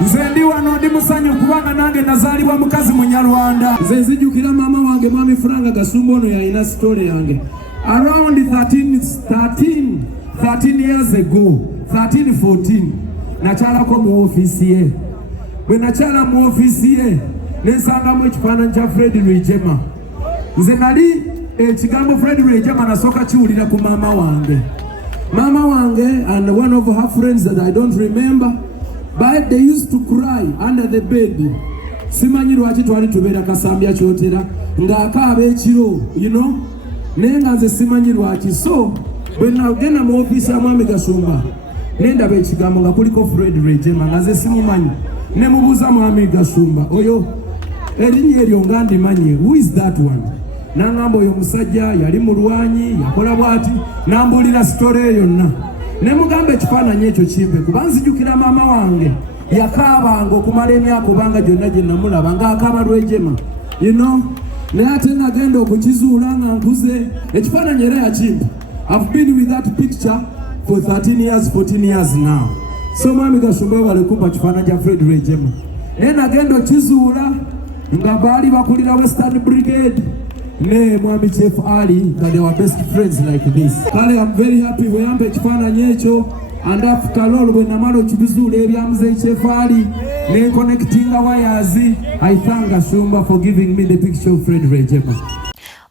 Nze ndi wano ndi musanyu kubanga nange nazaalibwa mukazi Munyarwanda. Nze nzijukira mama wange Mwami Franga Gasumba ono yalina story yange. Around 13 years ago, 14 nakyalako mu ofisi ye. Bwe nakyala mu ofisi ye nensangamu ekifaananyi kya Fred Rwigema. Nze nali ekigambo Fred Rwigema nasooka kiwulira ku maama wange. Mama wange and one of her friends that I don't remember, but they used to cry under the bed. Simanyi lwaki twali tubeera Kasambya Kyotera ng'akaaba ekiro, you know, naye nga nze simanyi lwaki. So bwe nagenda mu ofiisi ya Mwami Gasumba nendaba ekigambo nga kuliko Fred Rwigema nga nze simumanyi. Ne mubuuza Mwami Gasumba, oyo erinnya eryo nga ndimanyi, who is that one? Nangamba oyo musajja yali mulwanyi yakola bwati, nambuulira story eyo yonna. Ne mugamba ekifaananyi ekyo kimpe kuba nzijukira maama wange yakaabanga okumala emyaka obanga gyonna gye namulaba ng'akaaba Rwigema, you know. Naye ate nagenda okukizuula nga nkuze ekifaananyi era yakimpe. I've been with that picture for 13 years, 14 years now. So Mwami Gasumba wale kumpa kifaananyi kya Fred Rwigema. Naye nagenda okizuula nga baali bakulira Western Brigade ne Mwami Chief Ali, that they were best friends like this. Kale, I'm very happy we ampe ekifaananyi ekyo, and after all bwe namala okibizuula ebyamuze Chief Ali ne connecting wires, I thank Gasumba for giving me the picture of Fred Rwigema.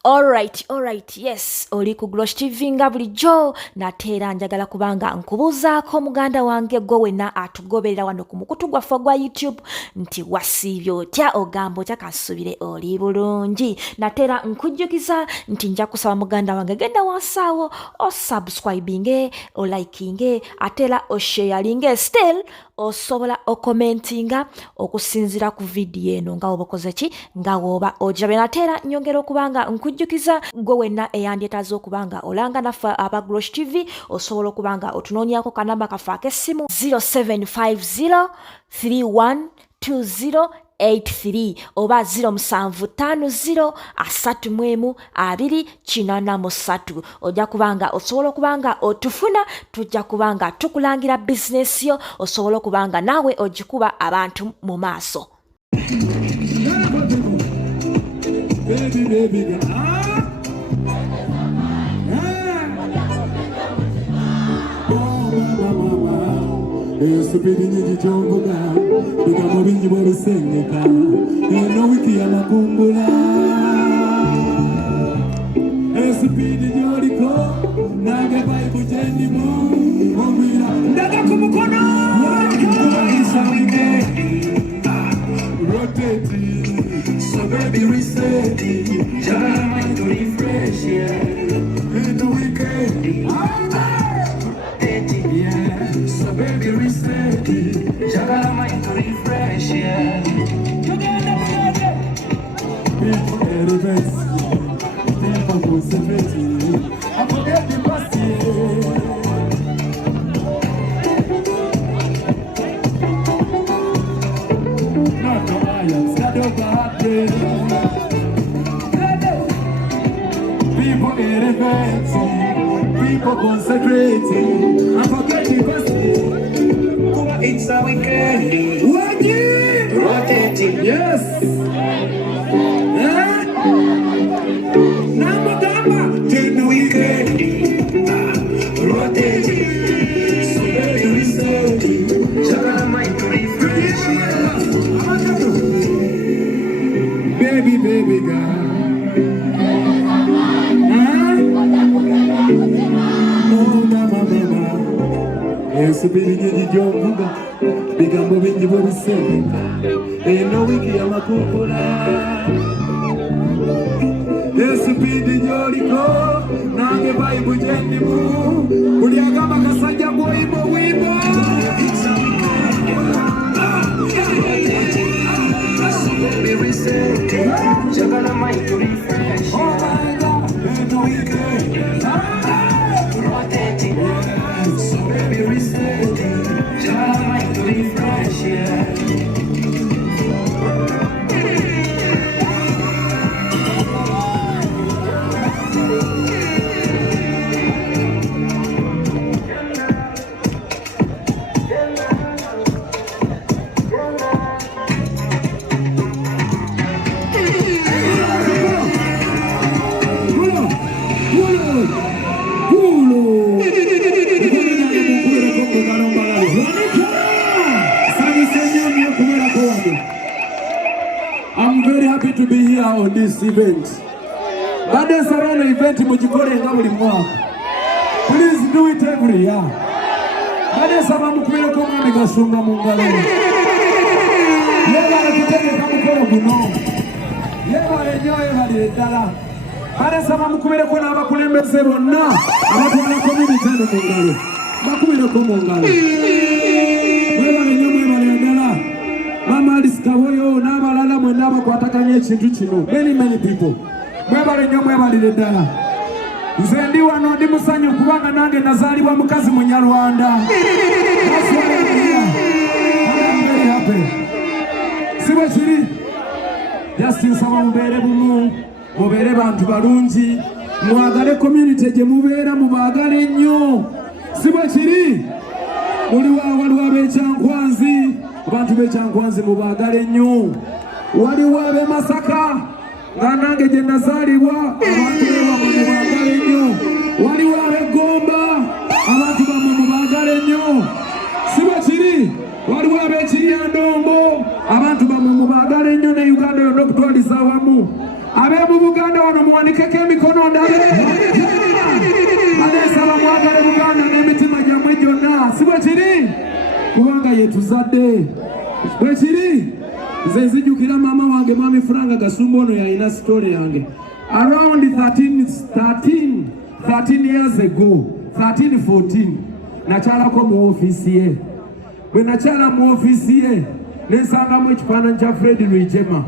Alright, yes, oli ku Glosh TV nga bulijjo nateera njagala kubanga nkubuuzaako muganda wange gwe wenna atugoberera wano ku mukutu gwaffe gwa YouTube nti wasiibye otya, ogamba otya, kasubire oli bulungi. Nateera nkujjukiza nti nja kusaba muganda wange genda wansaawo osubscribinge, olikinge, ateera osharinge, still osobola okomentinga okusinzira ku video eno nga woba okoze ki, nga woba ojabe. Nateera nyongera okubanga nkujjukiza gwe wenna eyandyetaaza okubanga olanga naffe aba Glosh TV osobola okubanga otunoonyako kanamba kaffe ak'essimu 0750312083 oba 0750312083. ojja kubanga osobola okubanga otufuna, tujja kubanga tukulangira bizinesi yo, osobola okubanga naawe ogikuba abantu mu maaso. Baby, Subiri nyingi chomboga, bigambo bingi bobisengeka, eno wiki ya makumbula. Subiri nyoliko, nage bai kujendimu, ombira, ndaga kumukono! Isa wike, rotating, so baby reset it, jagala mind to refresh, yeah. Eno wike, so baby reset it, jagala mind to refresh, yeah. Together. People elevate, people concentrate, I forget the past, Not no iron, stand up heartbreak. People elevate, people concentrating, I forget the past. It's a weekend. Rotating. Yes. Number till the weekend. Rotating. So very resetting. Jagala mind to refresh. Baby girl. Subiri nyingi jombuga, bigambo bingi bobisengeka, eno wiki ya makumbula. Subiri nyoliko, nange bai bujendimu, buli agamba kasajja bwimbo. Jagala mind to refresh. Oh my God, eno wiki. Rotating. So baby reset it, jagala mind to refresh, yeah. to be here on this event. Bade sarana event mujikole nga buli mwaka. Please do it every year. Bade saba mukubire ko mwami Gashumba mu ngalo. Yebale kutegeka mukolo guno. Yebale nyoye bali ddala. Bade saba mukubire ko n'abakulembeze bonna abatwala community eno mu ngalo. Bakubire ko mu ngalo. Yebale nyoye bali ddala. Mama Alice Kaboyo n'abalala mwenna abakwataganya ekintu kino. Many people. Mwebale nnyo mwebalire ddala. Nze ndi wano ndi musanyu kubanga nange nazaalibwa mukazi Munyarwanda. Si bwe kiri? Just nsaba mubeere bumu, mubeere bantu balungi, mwagale community gye mubeera mubaagale nnyo. Si bwe kiri? Waliwo ab'Ekyankwanzi, abantu b'Ekyankwanzi mubaagale nnyo. Waliwo ab'e Masaka nga nange gye nazaalibwa abantu bamwe mubaagale nnyo. Waliwo ab'e Gomba abantu bamwe mubaagale nnyo. Si bwe kiri? Waliwo ab'e Kiryandongo abantu bamwe mubaagale nnyo ne Uganda yonna okutwaliza awamu. Ab'e Buganda wano muwanikeko emikono ndabe. Aneesaba mwagale Buganda n'emitima gyammwe gyonna. Si bwe kiri? Kubanga yetuzadde. Bwe kiri? Nze nzijukira mama wange Mwami Franga Gasumba ono yalina story yange. Around 13 years ago, 13-14, nakyalako mu ofisi ye. Bwe nakyala mu ofisi ye, nensangamu ekifaananyi kya Fred Rwigema.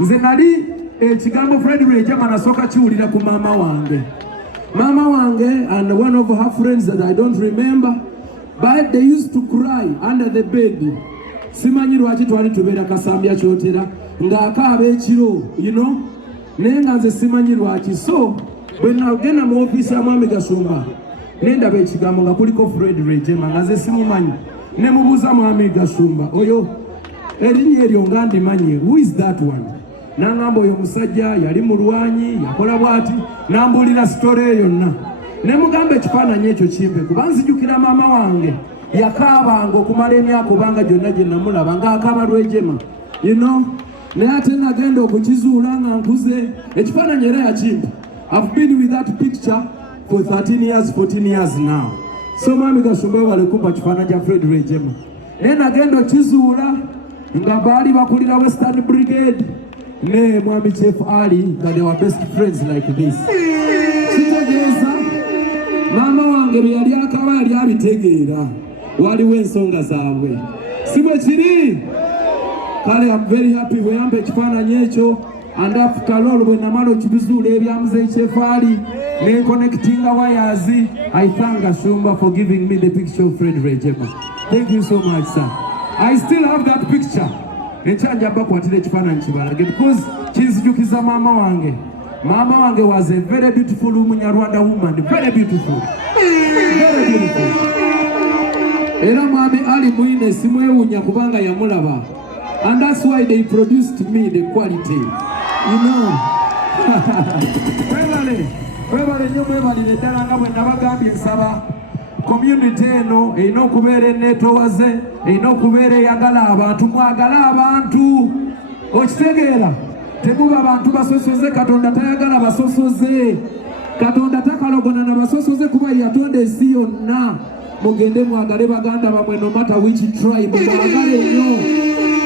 Nze nali ekigambo Fred Rwigema nasooka kiwulira ku maama wange. Mama wange and one of her friends that I don't remember, but they used to cry under the bed. Simanyi lwaki twali tubeera Kasambya Kyotera ng'akaaba ekiro, naye nga nze simanyi lwaki. So bwe nagenda mu ofiisi ya Mwami Gashumba nendaba ekigambo nga kuliko Fred Rwigema nga nze simumanyi. Ne mubuuza Mwami Gashumba, oyo erinnya eryo nga ndimanyi, who is that one? N'angamba oyo musajja yali mulwanyi yakola bw'ati, n'ambuulira sitole eyo yonna. Ne mugamba ekifaananyi ekyo kimpe kuba nzijukira maama wange yakaabanga okumala emyaka obanga gyonna gye namulaba ng'akaaba Rwigema, naye ate nagenda okukizuula nga nkuze ekifaananyi era yakimpa. I've been with that picture for 13 years, 14 years now. So Mwami Gashumba wale kumpa kifaananyi kya Fred Rwigema. Naye nagenda okizuula nga baali bakulira Western Brigade ne Mwami Chief Ali nga they were best friends like this. Kitegeeza maama wange bye yali akaaba yali abitegeera. Waliwo ensonga zaabwe. Si bwe kiri? Kale I'm very happy bwe yampa ekifaananyi ekyo, and after all bwe namala okibizuula ebyamuze ekyefali ne connectinga wires, I thank Gashumba for giving me the picture of Fred Rwigema. Thank you so much, sir. I still have that picture. Enkyanja bakwatira ekifaananyi kibalage because kinzijukiza maama wange. Maama wange was a very beautiful Munyarwanda woman, very beautiful. Very beautiful. Era Mwami Ali Mwine simwewunya kubanga yamulaba. And that's why they produced me the quality. Webale nnyo mwebalire ddala nga bwe nabagambye nsaba. Community eno erina okubeera enneetowaze, erina okubeera eyagala abantu, mwagale abantu. Okitegeera? Temuba bantu basosoze, Katonda tayagala basosoze. Katonda takalogona na basosoze kuba yatonda ensi yonna. Mugende mwagale baganda bamwe no matter which tribe, mwagale nnyo.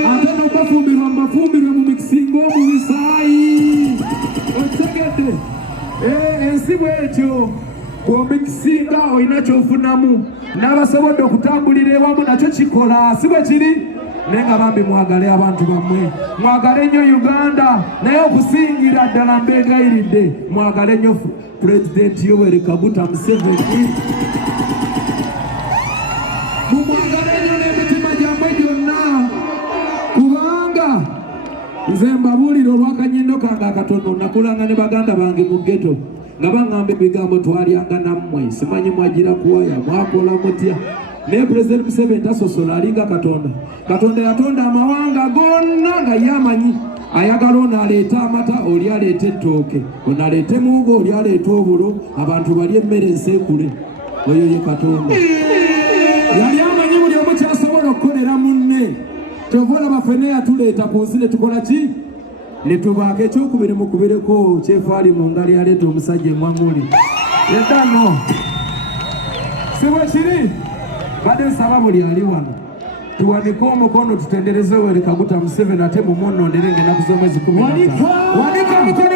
Ate n'obafumbirwa mubafumbirwe mu mikisingo omubisaayi. Okitegedde? Ensi bw'etyo bw'omikisinga olina ky'ofunamu. N'abasobodde okutambulira ewamu nakyo kikola. Si bwe kiri? Naye nga bambi mwagale abantu bammwe. Mwagale nnyo Uganda, naye okusingira ddala mbeegayiridde mwagale nnyo Pulezidenti Yoweri Kaguta Museveni. Mumwagale nnyo n'emitima gyammwe gyonna kubanga nze mbabuulira olw'akanyindo kange akatono nakulanga ne baganda bange mu ghetto nga baŋŋamba ebigambo twalyanga nammwe, simanyi mwagira kuwaya mwakola mutya. Naye Pulezidenti Museveni tasosola, alinga Katonda. Katonda yatonda amawanga gonna nga yamanyi. Ayagala ono aleeta amata, oli aleeta ettooke, ono aleeta muwogo, oli aleeta obulo, abantu balye emmere enseekule. Oyo ye Katonda. Yali amanyi buli omu kyasobola okukolera munne. Kyova olaba ffenna yatuleeta ku nsi ne tukola ki? Netubaako ekyokubiri mukubireko kyefaali mu ngali yaleeta omusajja emwamuli eddano siwe kiri badde nsaba buli ali wano tuwanike omukono tutendereze Yoweri Kaguta Museveni ate mumunondere ng'ennaku z'omwezi 15 wanika mukono